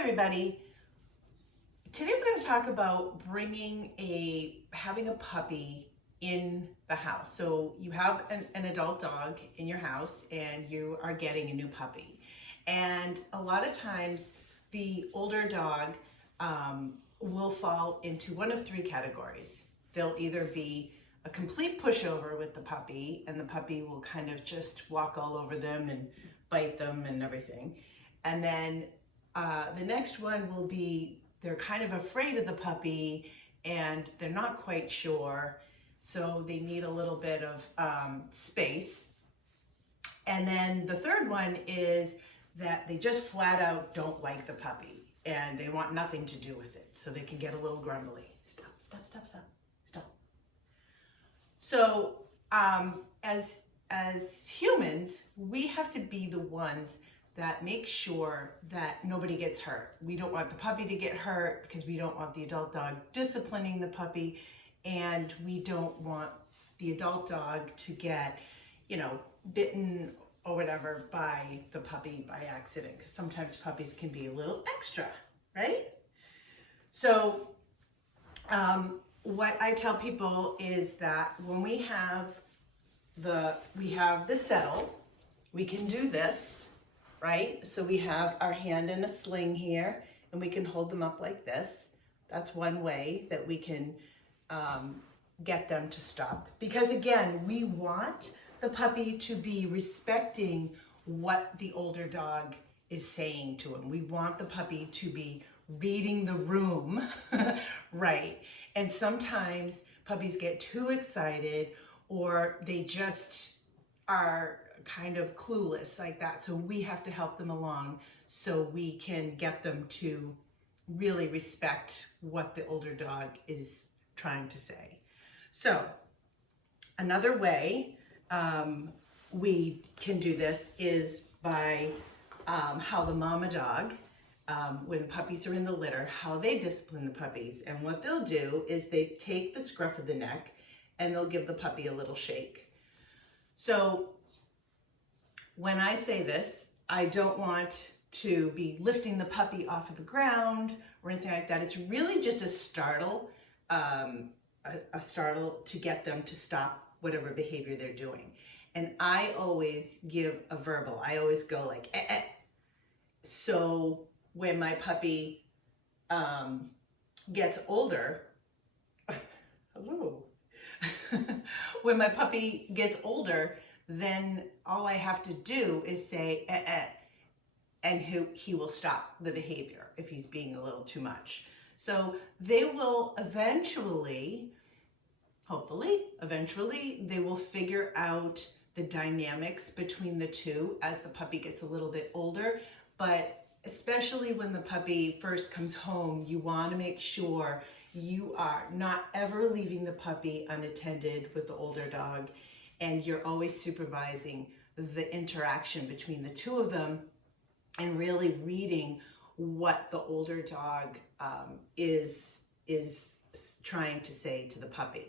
Hi everybody. Today we're going to talk about having a puppy in the house. So you have an adult dog in your house and you are getting a new puppy. And a lot of times the older dog will fall into one of three categories. They'll either be a complete pushover with the puppy and the puppy will kind of just walk all over them and bite them and everything. And then the next one will be they're kind of afraid of the puppy and they're not quite sure, so they need a little bit of space. And then the third one is that they just flat out don't like the puppy and they want nothing to do with it, so they can get a little grumbly. Stop, stop, stop, stop, stop. So as humans, we have to be the ones that make sure that nobody gets hurt. We don't want the puppy to get hurt because we don't want the adult dog disciplining the puppy, and we don't want the adult dog to get, bitten or whatever by the puppy by accident, because sometimes puppies can be a little extra, right? So what I tell people is that when we have the settle, we can do this, right? So we have our hand in a sling here and we can hold them up like this. That's one way that we can get them to stop. Because again, we want the puppy to be respecting what the older dog is saying to him. We want the puppy to be reading the room, right? And sometimes puppies get too excited or they just are kind of clueless like that. So we have to help them along so we can get them to really respect what the older dog is trying to say. So another way we can do this is by how the mama dog, when puppies are in the litter, how they discipline the puppies. And what they'll do is they take the scruff of the neck and they'll give the puppy a little shake. So when I say this, I don't want to be lifting the puppy off of the ground or anything like that. It's really just a startle to get them to stop whatever behavior they're doing. And I always give a verbal. I always go like, eh, eh. So when my puppy gets older, hello. When my puppy gets older, then all I have to do is say, eh, eh, and he will stop the behavior if he's being a little too much. So they will eventually, hopefully, they will figure out the dynamics between the two as the puppy gets a little bit older. But especially when the puppy first comes home, you want to make sure you are not ever leaving the puppy unattended with the older dog, and you're always supervising the interaction between the two of them and really reading what the older dog is trying to say to the puppy.